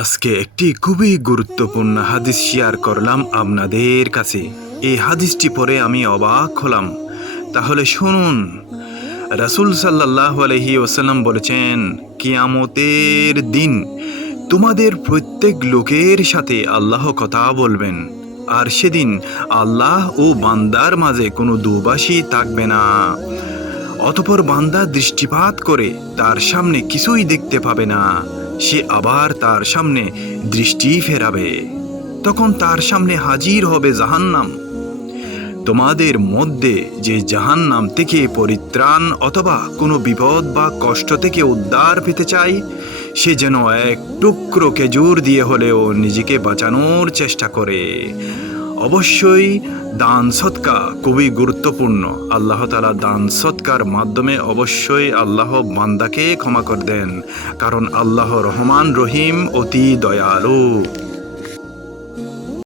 আজকে একটি খুবই গুরুত্বপূর্ণ হাদিস শেয়ার করলাম আপনাদের কাছে। এই হাদিসটি পড়ে আমি অবাক হলাম। তাহলে শুনুন, রাসূল সাল্লাল্লাহু আলাইহি ওয়াসাল্লাম বলেছেন, কিয়ামতের দিন তোমাদের প্রত্যেক লোকের সাথে আল্লাহ কথা বলবেন, আর সেদিন আল্লাহ ও বান্দার মাঝে কোনো দুভাষী থাকবে না। অতঃপর বান্দা দৃষ্টিপাত করে তার সামনে কিছুই দেখতে পাবে না। সে আবার তার সামনে দৃষ্টি ফেরাবে, তখন তার সামনে হাজির হবে জাহান্নাম। তোমাদের মধ্যে যে জাহান্নাম থেকে পরিত্রাণ অথবা কোনো বিপদ বা কষ্ট থেকে উদ্ধার পেতে চায়, সে যেন এক টুকরো খেজুর দিয়ে হলেও নিজেকে বাঁচানোর চেষ্টা করে। অবশ্যই দান সৎকা খুবই গুরুত্বপূর্ণ। আল্লাহ তাআলা দান সৎকার মাধ্যমে অবশ্যই আল্লাহ বান্দাকে ক্ষমা করে দেন, কারণ আল্লাহ রহমান রহিম, অতি দয়ালু।